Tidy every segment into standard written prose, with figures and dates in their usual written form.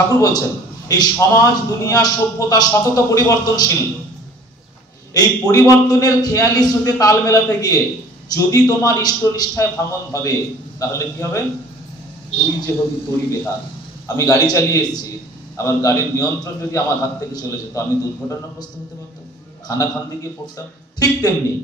ঠাকুর বলছেন এই সমাজ দুনিয়া সভ্যতা সতত পরিবর্তনশীল, এই পরিবর্তনের খেয়ালি স্রোতে তাল মেলাতে গিয়ে যদি তোমার ইষ্টনিষ্ঠায় ভাঙন হবে তাহলে কি হবে? তুই যে হবি তোরই বেহাল। আমি গাড়ি চালিয়ে এসেছি, আমার গাড়ির নিয়ন্ত্রণ যদি আমার হাত থেকে চলে যেত আমি দুর্ঘটনাগ্রস্ত হতে পারতাম, খানাখান্দি গিয়ে পড়তাম। ঠিক তেমনি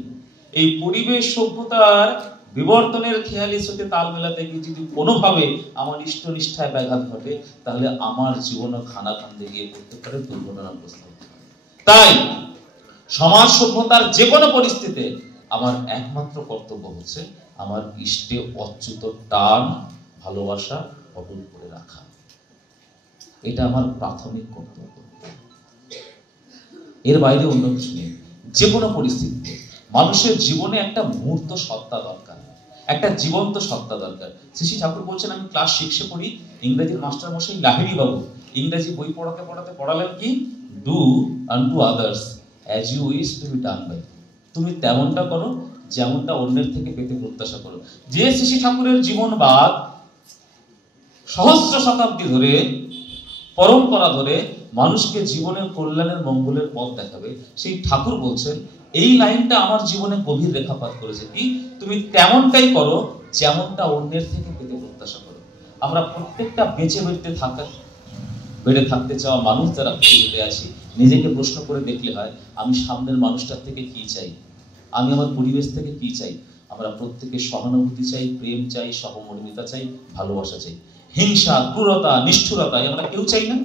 এই পরিবেশ সভ্যতার বিবর্তনের খেয়ালি স্রোতে তাল মেলাতে গিয়ে যদি কোনোভাবে আমার ইষ্টনিষ্ঠায় ব্যাঘাত ঘটে তাহলে আমার জীবনও খানাখান্দি গিয়ে পড়তে পারে, দুর্ঘটনাগ্রস্ত হতে পারে। তাই সমাজ সভ্যতার যে কোনো পরিস্থিতিতে আমার একমাত্র কর্তব্য হচ্ছে আমার ইষ্টে অচ্যুত টান ভালোবাসা অটুট করে রাখা। এটা আমার প্রাথমিক কর্তব্য, এর বাইরে অন্য কিছু নেই। যে কোনো পরিস্থিতিতে মানুষের জীবনে একটা মূর্ত সত্তা দরকার, একটা জীবন্ত সত্তা দরকার। শ্রী ঠাকুর বলছেন, আমি ক্লাস 6-এ পড়ি, ইংরেজির মাস্টার মশাই লাহিড়ী বাবু ইংরেজি বই পড়াতে পড়াতে পড়ালেন কি, do unto others as you wish to be done by. তুমি তেমনটা করো যেমনটা অন্যের থেকে পেতে প্রত্যাশা করো। যে শ্রী ঠাকুরের জীবনবাদ সহস্র শতাব্দী ধরে পরম্পরা ধরে মানুষকে জীবনের কল্যাণের মঙ্গলের পথ দেখাবে, সেই ঠাকুর বলছেন এই লাইনটা আমার জীবনে গভীর রেখাপাত করেছে কি, তুমি তেমনটাই করো যেমনটা অন্যের থেকে পেতে প্রত্যাশা করো। আমরা প্রত্যেকটা বেড়ে থাকতে চাওয়া মানুষ যারা পৃথিবীতে আছি, নিজেকে প্রশ্ন করে দেখলে হয় আমি সামনের মানুষটার থেকে কি চাই, আমি আমার পরিবেশ থেকে কি চাই। আমরা প্রত্যেকে সহানুভূতি চাই, প্রেম চাই, সহমর্মিতা চাই, ভালোবাসা চাই। হিংসা, ক্রূরতা, নিষ্ঠুরতা আমরা কেউ চাই না।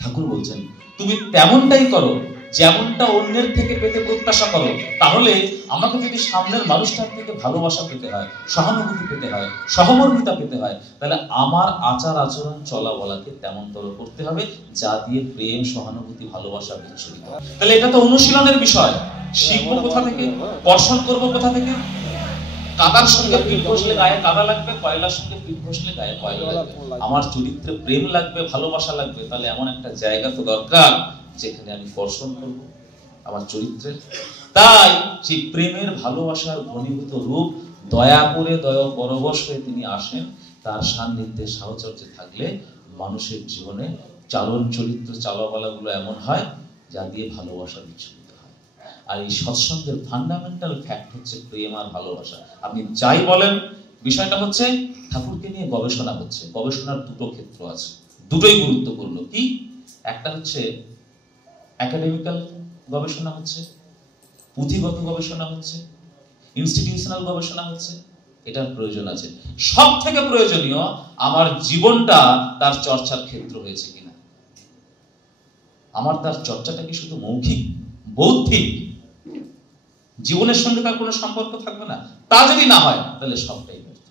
ঠাকুর বলছেন তুমি তেমনটাই করো যেমনটা অন্যের থেকে পেতে প্রত্যাশা করো। তাহলে আমাকে যদি সামনের মানুষটার থেকে ভালোবাসা পেতে হয়, সহানুভূতি পেতে হয়, সহমর্মিতা পেতে হয়, তাহলে আমার আচার আচরণ চলা বলাকে তেমনতর করতে হবে যা দিয়ে প্রেম, সহানুভূতি, ভালোবাসা বিচ্ছুরিত। তাহলে এটা তো অনুশীলনের বিষয়। শিখবো কোথা থেকে, বর্ষণ করবো কোথা থেকে? কাদার সঙ্গে পিঠ ঘষলে গায়ে কাদা লাগবে, কয়লার সঙ্গে পিঠ ঘষলে গায়ে কয়লা লাগবে। আমার চরিত্রে প্রেম লাগবে, ভালোবাসা লাগবে, তাহলে এমন একটা জায়গা তো দরকার যেখানে আমি বর্ষণ করবো আমার চরিত্রের। তাই সেই প্রেমের ভালোবাসার ঘনীভূত রূপ দয়া করে দয়া পরবশ হয়ে তিনি আসেন। তার সান্নিধ্যে সাহচর্যে থাকলে মানুষের জীবনে চালন চরিত্র চালাবালা গুলো এমন হয় যা দিয়ে ভালোবাসা বিচ্ছুরিত হয়। আর এই সৎসঙ্গের ফান্ডামেন্টাল ফ্যাক্ট হচ্ছে প্রেম আর ভালোবাসা। আপনি যাই বলেন, বিষয়টা হচ্ছে ঠাকুরকে নিয়ে গবেষণা হচ্ছে। গবেষণার দুটো ক্ষেত্র আছে, দুটোই গুরুত্বপূর্ণ। কি? একটা হচ্ছে একাডেমিক্যাল গবেষণা হচ্ছে, পুঁথিগত গবেষণা হচ্ছে, ইনস্টিটিউশনাল গবেষণা হচ্ছে। এটার প্রয়োজন আছে। সব থেকে প্রয়োজনীয় আমার জীবনটা তার চর্চার ক্ষেত্র হয়েছে কিনা। আমার তার চর্চাটা কি শুধু মৌখিক, বৌদ্ধিক, জীবনের সঙ্গে তার কোনো সম্পর্ক থাকবে না? তা যদি না হয় তাহলে সবটাই ব্যর্থ।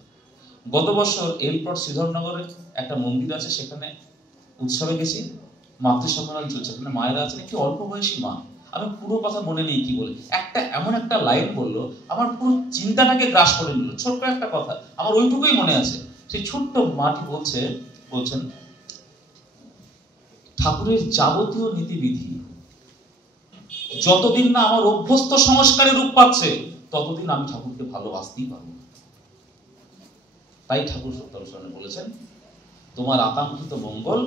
গত বছর এলপট শ্রীধরনগরে একটা মন্দির আছে, সেখানে উৎসবে গেছি, মাতৃ সম্মেলন চলছে, ওখানে মায়েরা আছেন, একটি অল্প বয়সী মা। আমি পুরো কথা মনে নেই কি বলে, এমন একটা লাইন বললো আমার পুরো চিন্তাটাকে গ্রাস করে নিল। ছোট্ট একটা কথা, আমার ওইটুকুই মনে আছে। সেই ছোট্ট মাটি বলছেন ঠাকুরের যাবতীয় নীতিবিধি যতদিন না আমার অভ্যস্ত সংস্কারে রূপ পাচ্ছে ততদিন আমি ঠাকুরকে ভালোবাসতেই পারবো না। তাই ঠাকুর সত্যনারায়ণ বলেছেন তোমার আকাঙ্ক্ষিত মঙ্গল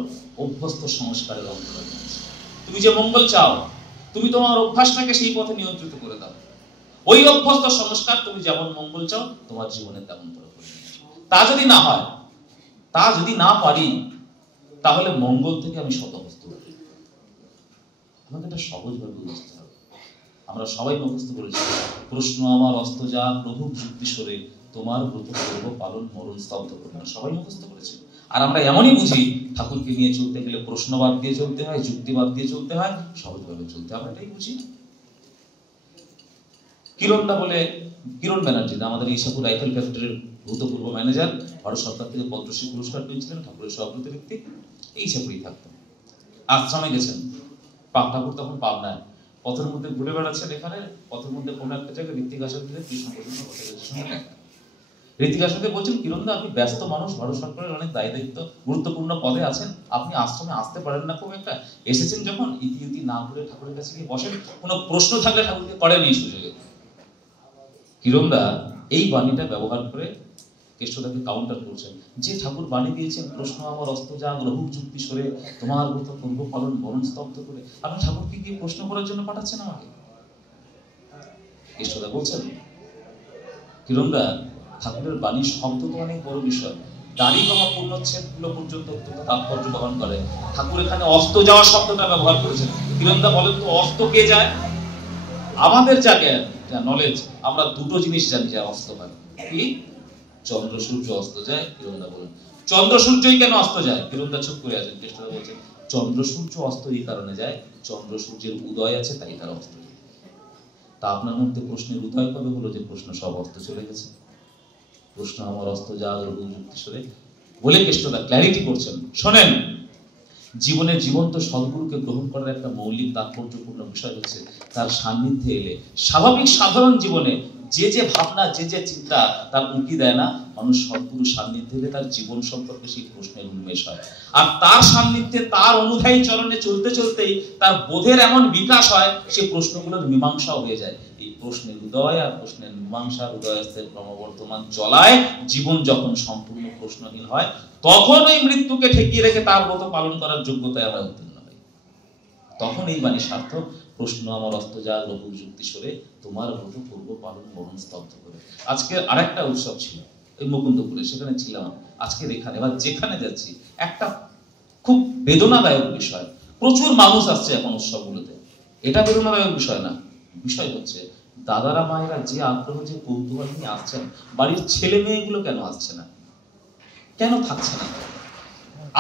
অভ্যস্ত সংস্কারের অন্তর্গত আছে। তুমি যে মঙ্গল চাও, তুমি তোমার অভ্যাসটাকে সেই পথে নিয়ন্ত্রিত করে দাও। ওই অভ্যস্ত সংস্কার তুমি যেমন মঙ্গল চাও তোমার জীবনে তেমন করে। তা যদি না হয়, তা যদি না পারি, তাহলে মঙ্গল থেকে আমি শতহস্ত করি। আমাকে এটা সহজভাবে বুঝতে হবে। আমরা সবাই মুখস্থ করেছি, প্রশ্ন আমার অস্ত যা প্রভু যুক্তি সরে তোমার ব্রত করব পালন মরণ স্তব্ধ করবে না, সবাই মুখস্থ করেছে। আর আমরা এমনই বুঝি ঠাকুরকে নিয়ে চলতে গেলে প্রশ্নবাদ দিয়ে চলতে হয়, যুক্তিবাদ দিয়ে চলতে হয়, সহজভাবে চলতে হয়, আমরা এটাই বুঝি। কিরণ ব্যানার্জি আমাদের ইসাপুর রাইফেল ফ্যাক্টরির ভূতপূর্ব ম্যানেজার, ভারত সরকার থেকে পদ্মশ্রী পুরস্কার পেয়েছিলেন, ঠাকুরের সভাপতি ব্যক্তি, এই ইসাপুরেই থাকতেন। আশ্রমে গেছেন, ঠাকুর তখন পাবনায়, পথের মধ্যে ঘুরে বেড়াচ্ছেন। এখানে পথের মধ্যে কোনো একটা জায়গায় ঋত্বিক আসাদ দিলে কৃষ্ণ পর্যন্ত ঋত্বিক আসাদে বলছেন, কিরণদা আপনি ব্যস্ত মানুষ, ভারত সরকারের অনেক দায়িত্ব গুরুত্বপূর্ণ পদে আছেন, আপনি আশ্রমে আসতে পারেন না খুব একটা, এসেছেন যখন ইতি না করে ঠাকুরের কাছে গিয়ে বসেন, কোনো প্রশ্ন থাকলে ঠাকুরকে করেন এই সুযোগে। কিরণদা এই বাণীটা ব্যবহার করে কেষ্টদাকে কাউন্টার করছেন, যে ঠাকুর বাণী দিয়েছেন প্রশ্ন আমার অস্ত যা গ্রহুক যুক্তি সরে তোমার মতো পূর্ব পালন বরণ স্তব্ধ করে, আপনি ঠাকুরকে গিয়ে প্রশ্ন করার জন্য পাঠাচ্ছেন আমাকে? কেষ্টদা বলছেন, কিরণদা ঠাকুরের বাণীর শব্দ তো অনেক বড় বিষয়, দাড়ি কমা পূর্ণচ্ছেদ গুলো পর্যন্ত অত্যন্ত তাৎপর্য বহন করে। ঠাকুর এখানে অস্ত যাওয়া শব্দটা ব্যবহার করেছেন। কিরণদা বলেন তো অস্ত কে যায়? আমাদের যা জ্ঞান, যা নলেজ, আমরা দুটো জিনিস জানি যা অস্ত হয়। কি? চন্দ্র সূর্য অস্ত যায়। কিরণদা বলেন চন্দ্র সূর্যই কেন অস্ত যায়? কিরণদা চুপ করে আছেন। কেষ্টদা বলছেন চন্দ্র সূর্য অস্ত এই কারণে যায়, চন্দ্র সূর্যের উদয় আছে তাই তারা অস্ত যায়। তা আপনার মধ্যে প্রশ্নের উদয় কবে হলো যে প্রশ্ন সব অস্ত চলে গেছে? প্রশ্ন আমার অস্ত যা যুক্তি সরে বলে কেষ্টদা ক্ল্যারিটি করছেন, শোনেন, জীবনের জীবন্ত সদ্গুরুকে গ্রহণ করার একটা মৌলিক তাৎপর্যপূর্ণ বিষয় হচ্ছে তার সান্নিধ্যে এলে স্বাভাবিক সাধারণ জীবনে যে যে ভাবনা যে যে চিন্তা তার উঁকি দেয় না, মানুষ সদ্গুরু সান্নিধ্যে এলে তার জীবন সম্পর্কে সেই প্রশ্নের উন্মেষ হয়। আর তার সান্নিধ্যে তার অনুযায়ী চরণে চলতে চলতেই তার বোধের এমন বিকাশ হয়, সে প্রশ্নগুলোর মীমাংসাও হয়ে যায়। এই প্রশ্নের উদয় আর প্রশ্নের মীমাংসার উদয়াস্তের ক্রমবর্ধমান চলায় জীবন যখন সম্পূর্ণ প্রশ্নহীন হয়, তখন ওই মৃত্যুকে ঠেকিয়ে রেখে তার ব্রত পালন করার যোগ্যতায় আমরা উত্তীর্ণ হই। তখন এই বাণী সার্থক। প্রশ্ন আমার অস্ত যা লঘু যুক্তি সরে তোমার ব্রত পূর্ব পালন বরণ স্তব্ধ করে। আজকে আরেকটা উৎসব ছিল ওই মুকুন্দপুরে, সেখানে ছিলাম। আজকের এখানে এবার যেখানে যাচ্ছি একটা খুব বেদনাদায়ক বিষয়, প্রচুর মানুষ আসছে এখন উৎসবগুলোতে। এটা বেদনাদায়ক বিষয় না, বিষয় হচ্ছে দাদারা মায়েরা যে আগ্রহ যে কৌতূহল নিয়ে আসছেন, বাড়ির ছেলে মেয়েগুলো কেন আসছে না, কেন থাকছে না?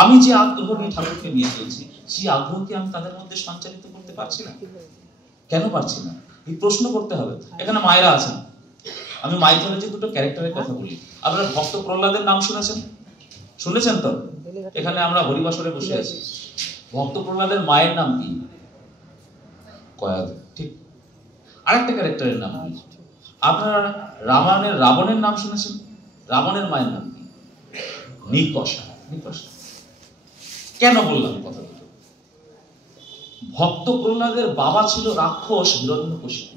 আমি যে আগ্রহ নিয়ে ঠাকুরকে নিয়ে চলছি, সেই আগ্রহকে আমি তাদের মধ্যে সঞ্চালিত করতে পারছি না, কেন পারছি না? এই প্রশ্ন করতে হবে। এখানে মায়েরা আছেন, আমি মাইথোলজি দুটো ক্যারেক্টারের কথা বলি। আপনারা ভক্ত প্রহ্লাদের নাম শুনেছেন? শুনেছেন তো? এখানে আমরা হরিবাসরে বসে আছি। ভক্ত প্রহ্লাদের মায়ের নাম কি? কয়াদ। ঠিক। আরেকটা ক্যারেক্টারের নাম কি? আপনারা রাবণের নাম শুনেছেন? রাবণের মায়ের নাম কি? নিকষা। নিকষা। কেন বললাম কথা দুটো? ভক্ত প্রহ্লাদের বাবা ছিল রাক্ষস হিরণ্যকশিপু।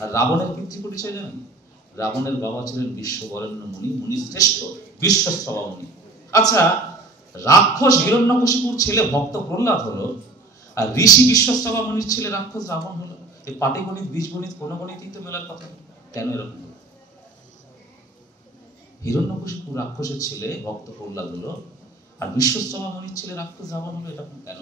আর রাবণের পিতৃ পরিচয় জানেন? রাবণের বাবা ছিলেন বিশ্ববরেণ্য মুনি, মুনি শ্রেষ্ঠ বিশ্বস্তবা মুনি। আচ্ছা, রাক্ষস হিরণ্যকশিপুর ছেলে ভক্ত প্রহ্লাদ হলো, আর ঋষি বিশ্বস্তবা মুনির ছেলে রাক্ষস রাবণ হলো। এই পাটিগণিত বীজগণিত কোন গণিতই তো মেলার কথা। কেন এরকম হলো? হিরণ্যকশিপুর রাক্ষসের ছেলে ভক্ত প্রহ্লাদ হলো, আর বিশ্বস্তবা মুনির ছেলে রাক্ষস রাবণ হলো। এরকম কেন?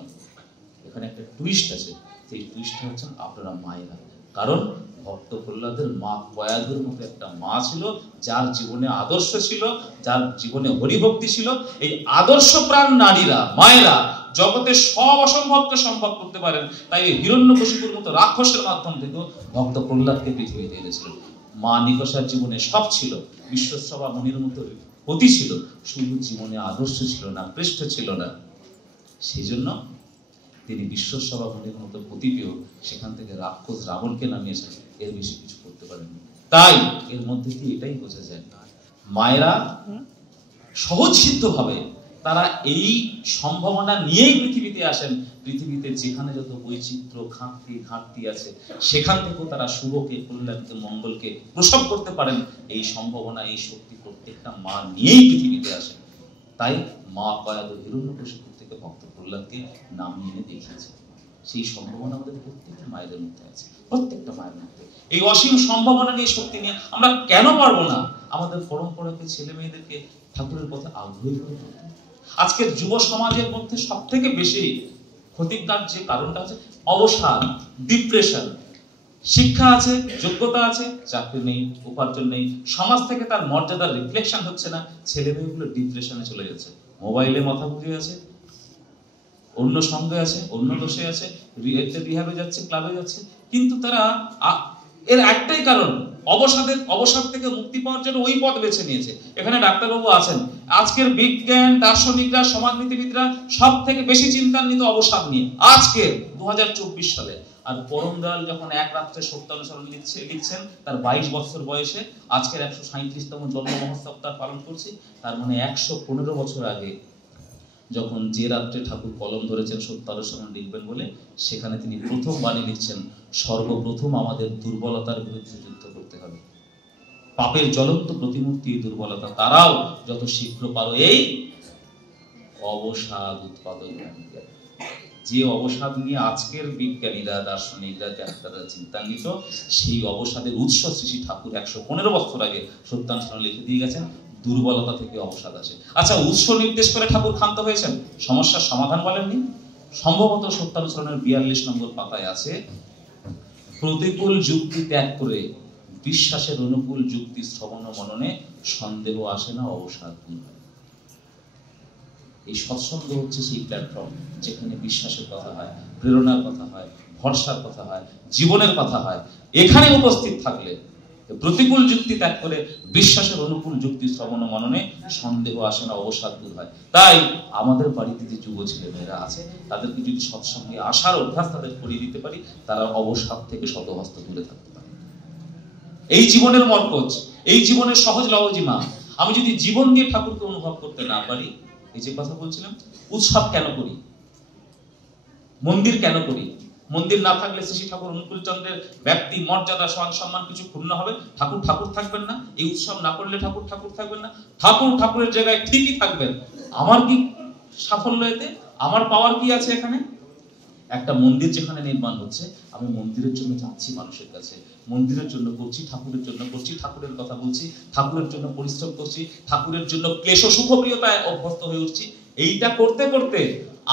এখানে একটা টুইস্ট আছে। সেই টুইস্টটা হচ্ছেন আপনারা মায়েরা। কারণ ভক্ত প্রহ্লাদের মা কয়াধুর মতো একটা মা ছিল, যার জীবনে আদর্শ ছিল, যার জীবনে হরিভক্তি ছিল। এই আদর্শ প্রাণ নারীরা, মায়েরা জগতে সব অসম্ভবকে সম্ভব করতে পারেন। তাই হিরণ্যকশিপুর মতো রাক্ষসের মাধ্যম থেকে ভক্ত প্রহ্লাদকে পৃথিবীতে এনেছিলেন। মা নিকষার জীবনে সব ছিল, বিশ্বস্তবা মুনির মতো পতি ছিল, শুধু জীবনে আদর্শ ছিল না, পৃষ্ঠ ছিল না। সেই জন্য তিনি বিশ্বস্তবা মুনির মতো পতি পেয়েও সেখান থেকে রাক্ষস রাবণকে নামিয়েছেন, এর বেশি কিছু করতে পারেননি। তাই এর মধ্যে দিয়ে এটাই বোঝা যায়, মায়েরা সহজ সিদ্ধ ভাবে তারা এই সম্ভাবনা নিয়েই পৃথিবীতে আসেন। পৃথিবীতে যেখানে যত বৈচিত্র্য ঘাটতি আছে, সেখান থেকেও তারা শুভকে, কল্যাণকে, মঙ্গলকে প্রসব করতে পারেন। এই সম্ভাবনা, এই শক্তি প্রত্যেকটা মা নিয়েই পৃথিবীতে আসেন। তাই মা কয়াদ হিরণ্যকশিপুর থেকে ভক্ত প্রহ্লাদকে নামিয়ে এনে দেখিয়েছে। সেই সম্ভাবনা আমাদের প্রত্যেকটা মায়েদের মধ্যে আছে, প্রত্যেকটা মায়ের মধ্যে। এই অসীম সম্ভাবনা নিয়ে, শক্তি নিয়ে আমরা কেন পারবো না আমাদের পরম্পরাকে, ছেলে মেয়েদেরকে ঠাকুরের পথে আগ্রহী করে তুলতে? আজকের যুব সমাজের মধ্যে সব থেকে বেশি ক্ষতিকার যে কারণটা আছে অবসাদ, ডিপ্রেশন। শিক্ষা আছে, যোগ্যতা আছে, চাকরি নেই, উপার্জন নেই, সমাজ থেকে তার মর্যাদার রিফ্লেকশন হচ্ছে না, ছেলে মেয়েগুলো ডিপ্রেশনে চলে যাচ্ছে। মোবাইলে মাথা ঘুরে আছে, অন্য সঙ্গে আছে, অন্য দোষে আছে, রিহাবে যাচ্ছে, ক্লাবে যাচ্ছে, কিন্তু তারা এর একটাই কারণ, অবসাদ থেকে মুক্তি পাওয়ার জন্য ওই পথ বেছে নিয়েছে। এখানে ডাক্তারবাবু আছেন। আজকের বিজ্ঞান, দার্শনিকরা, সমাজনীতিবিদরা সব থেকে বেশি চিন্তান্বিত অবসাদ নিয়ে আজকে 2024 সালে। আর পরম দয়াল যখন এক রাত্রে সত্যানুসরণ লিখছেন তার 22 বছর বয়সে, আজকের 137তম জন্ম মহোৎসব তার পালন করছি, তার মানে 115 বছর আগে যখন যে রাত্রে ঠাকুর কলম ধরেছেন সত্যানুসরণ লিখবেন বলে, সেখানে তিনি প্রথম বাণী লিখছেন, সর্বপ্রথম আমাদের দুর্বলতার বিরুদ্ধে যুদ্ধ করতে হবে। পাপের জ্বলন্ত প্রতিমূর্তি দুর্বলতা, তারাও যত শীঘ্র পারো এই অবসাদ উৎপাদন। যে অবসাদ নিয়ে আজকের বিজ্ঞানীরা, দার্শনিকরা, ডাক্তাররা চিন্তান্বিত, সেই অবসাদের উৎস শ্রী ঠাকুর 115 বছর আগে সত্যানুসরণ লিখে দিয়ে গেছেন। দুর্বলতা থেকে অবসাদ আসে। আচ্ছা, উৎস নির্দেশ করে ঠাকুর ক্ষান্ত হয়েছেন, সমস্যার সমাধান বলেননি? সম্ভবত সত্যানুসরণের 42 নম্বর পাতায় আছে, প্রতিকূল যুক্তি ত্যাগ করে বিশ্বাসের অনুকূল যুক্তি শ্রবণ মননে সন্দেহ আসে না, অবসাদ দূর হয়। এই সৎসঙ্গ হচ্ছে সেই প্ল্যাটফর্ম যেখানে বিশ্বাসের কথা হয়, প্রেরণার কথা হয়, ভরসার কথা হয়, জীবনের কথা হয়। এখানে উপস্থিত থাকলে প্রতিকূল যুক্তি ত্যাগ করে বিশ্বাসের অনুকূল যুক্তি শ্রবণ মননে সন্দেহ আসে না, অবসাদ দূর হয়। তাই আমাদের বাড়িতে যে যুব ছেলে মেয়েরা আছে, তাদেরকে যদি সৎসঙ্গে আসার অভ্যাস তাদের করিয়ে দিতে পারি, তারা অবসাদ থেকে শতহস্ত দূরে থাকতে পারে। এই জীবনের মরকজ, এই জীবনের সহজ লওজিমা আমি যদি জীবন দিয়ে ঠাকুরকে অনুভব করতে না পারি, এই যে কথা বলছিলাম, উৎসব কেন করি, মন্দির কেন করি? মন্দির না থাকলে শ্রী ঠাকুর অনুকূল চন্দ্রের ব্যক্তি মর্যাদা সম্মান কিছু ক্ষুণ্ণ হবে? ঠাকুর ঠাকুর থাকবেন না? এই উৎসব না করলে ঠাকুর ঠাকুর থাকবেন না? ঠাকুর ঠাকুরের জায়গায় ঠিকই থাকবেন। আমার কি সাফল্য এতে? আমার পাওয়ার কি আছে এখানে? একটা মন্দির যেখানে নির্মাণ হচ্ছে, আমি মন্দিরের জন্য যাচ্ছি মানুষের কাছে, মন্দিরের জন্য করছি, ঠাকুরের জন্য করছি, ঠাকুরের কথা বলছি, ঠাকুরের জন্য পরিশ্রম করছি, ঠাকুরের জন্য ক্লেশ সুখপ্রিয়তায় অভ্যস্ত হয়ে উঠছি। এইটা করতে করতে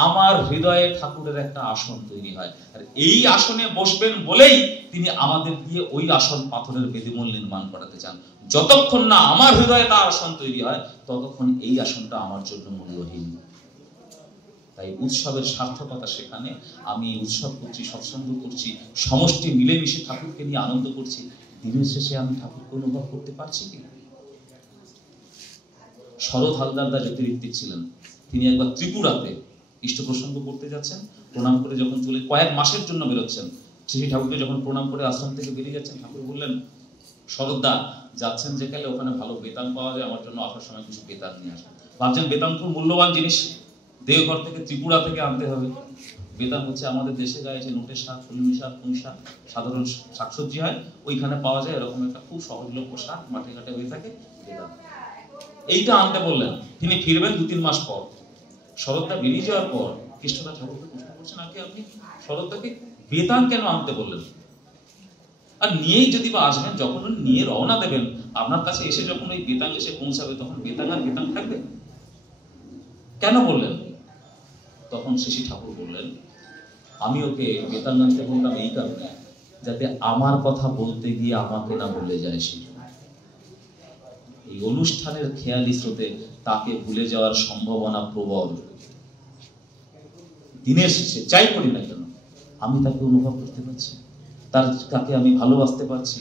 আমার হৃদয়ে ঠাকুরের একটা আসন তৈরি হয়। আর এই আসনে বসবেন বলেই তিনি আমাদের দিয়ে ওই আসন পাথরের বেদিমূল নির্মাণ করাতে চান। যতক্ষণ না আমার হৃদয়ে তার আসন তৈরি হয়, ততক্ষণ এই আসনটা আমার জন্য মূল্যহীন। তাই উৎসবের সার্থকতা সেখানে, আমি উৎসব করছি, সৎসঙ্গ করছি, সমষ্টি মিলেমিশে ঠাকুরকে নিয়ে আনন্দ করছি, দিনের শেষে আমি ঠাকুরকে অনুভব করতে পারছি কি? শরৎ হালদারদা জ্যোতির্বিদ ছিলেন, তিনি একবার ত্রিপুরাতে ইষ্ট প্রসঙ্গ করতে যাচ্ছেন, প্রণাম করে যখন চলে কয়েক মাসের জন্য বেরোচ্ছেন, শ্রী ঠাকুরকে যখন প্রণাম করে আশ্রম থেকে বেরিয়ে যাচ্ছেন, ঠাকুর বললেন, শরৎদা যাচ্ছেন যেখানে ওখানে ভালো বেতন পাওয়া যায়, আমার জন্য আসার সময় কিছু বেতন নিয়ে আসেন। ভাবছেন বেতন খুব মূল্যবান জিনিস, দেওঘর থেকে ত্রিপুরা থেকে আনতে হবে। বেতন হচ্ছে আমাদের দেশে গায়ে যে নোটের শাক, কলমি শাক, পুঁই শাক, সাধারণ শাকসবজি হয়, ওইখানে পাওয়া যায় এরকম একটা খুব সহজলভ্য শাক, মাঠে ঘাটে হয়ে থাকে, বেতন। এইটা আনতে বললেন। তিনি ফিরবেন 2-3 মাস পর। শরৎদা বেরিয়ে যাওয়ার পর কৃষ্ণদা ঠাকুরকে প্রশ্ন করছেন, আগে আপনি শরৎদাকে বেতন কেন আনতে বললেন? আর নিয়েই যদি বা আসবেন, যখন নিয়ে রওনা দেবেন, আপনার কাছে এসে যখন ওই বেতাং এসে পৌঁছাবে, তখন বেতাং আর বেতাং থাকবে? কেন বললেন? তখন শ্রী ঠাকুর বললেন, আমি ওকে বেতাং আনতে বললাম এই কারণে, যাতে আমার কথা বলতে গিয়ে আমাকে না বলে যায়। এই অনুষ্ঠানের খেয়ালি স্রোতে তাকে ভুলে যাওয়ার সম্ভাবনা প্রবল। দিনের শেষে যাই করি না কেন, আমি তাকে অনুভব করতে পারছি, তাকে আমি ভালোবাসতে পারছি,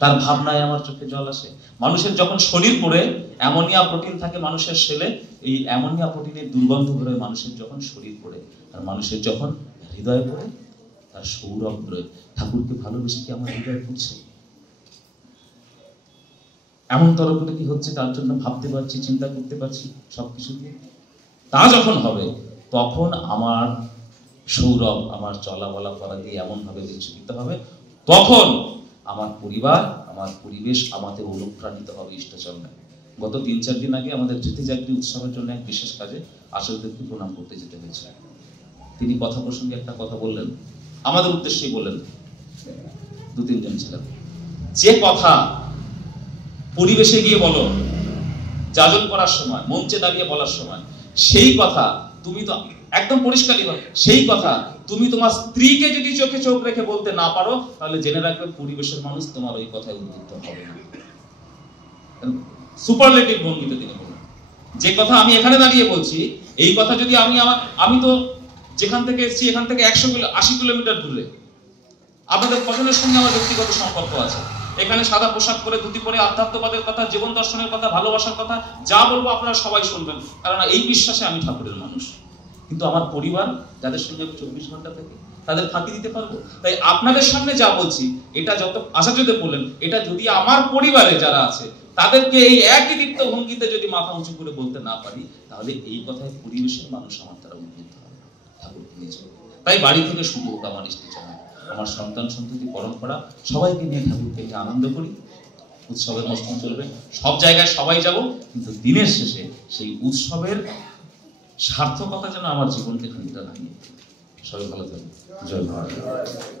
তার ভাবনায় আমার চোখে জল আসে। মানুষের যখন শরীর পড়ে অ্যামোনিয়া প্রোটিন থাকে মানুষের সেলে, এই অ্যামোনিয়া প্রোটিনের দুর্গন্ধ বেরোয় মানুষের যখন শরীর পড়ে, আর মানুষের যখন হৃদয় পড়ে তার সৌরভ বেরোয়। ঠাকুরকে ভালোবেসে কি আমার হৃদয় পড়ছে? এমন তরফে কি হচ্ছে তার জন্য ভাবতে পারছি, চিন্তা করতে পারছি সবকিছু দিয়ে। তা যখন হবে, তখন আমার সৌরভ, আমার চলা বলা করা দিয়ে এমন ভাবে বিচ্ছুরিত হবে, তখন আমার পরিবার, আমার পরিবেশ আমাদের অনুপ্রাণিত হবে ইষ্টচরণে। গত 3-4 দিন আগে আমাদের ধৃতিজাগরী উৎসবের জন্য এক বিশেষ কাজে আচার্যদেরকে প্রণাম করতে যেতে হয়েছে। তিনি কথা প্রসঙ্গে একটা কথা বললেন, আমাদের উদ্দেশ্যেই বললেন, 2-3 জন ছিলেন, যে কথা পরিবেশে গিয়ে বলো, যাজন করার সময়, মঞ্চে দাঁড়িয়ে বলার সময়, সেই কথা তুমি তো একদম পরিষ্কারই বল, সেই কথা তুমি তোমার স্ত্রীকে যদি চোখে চোখ রেখে বলতে না পারো, তাহলে জেনে রাখবে পরিবেশের মানুষ তোমার ওই কথায় উদ্বুদ্ধ হবে না। সুপারলেটিভ ভঙ্গিতে তিনি বলেন, যে কথা আমি এখানে দাঁড়িয়ে বলছি, এই কথা যদি আমি তো যেখান থেকে এসেছি এখান থেকে 80 কিলোমিটার দূরে, আপনাদের কজনের সঙ্গে আমার ব্যক্তিগত সম্পর্ক আছে, এখানে সাদা পোশাক পরে, ধুতি পরে আধ্যাত্মবাদের কথা, জীবন দর্শনের কথা, ভালোবাসার কথা যা বলবো আপনারা সবাই শুনবেন, কারণ এই বিশ্বাসে আমি ঠাকুরের মানুষ। কিন্তু আমার পরিবার, যাদের সঙ্গে আমি 24 ঘন্টা থেকে, তাদের ফাঁকি দিতে পারবো? তাই আপনাদের সামনে যা বলছি, এটা যত আচার্যদেব বললেন, এটা যদি আমার পরিবারে যারা আছে তাদেরকে এই একই দীপ্ত ভঙ্গিতে যদি মাথা উঁচু করে বলতে না পারি, তাহলে এই কথায় পরিবেশের মানুষ আমার দ্বারা উদ্বুদ্ধ হবে, ঠাকুরকে নিয়ে চলবে। তাই বাড়ি থেকে শুরু হোক আমার ইষ্টচরণ, আমার সন্তান সন্ততি পরম্পরা, সবাইকে নিয়ে ঠাকুরকে নিয়ে আনন্দ করি, উৎসবের মৌসুম চলবে, সব জায়গায় সবাই যাব, কিন্তু দিনের শেষে সেই উৎসবের সার্থকতা যেন আমার জীবনকে খানিকটা লাগিয়ে। সবাই ভালো থাকবে। জয় ভারত।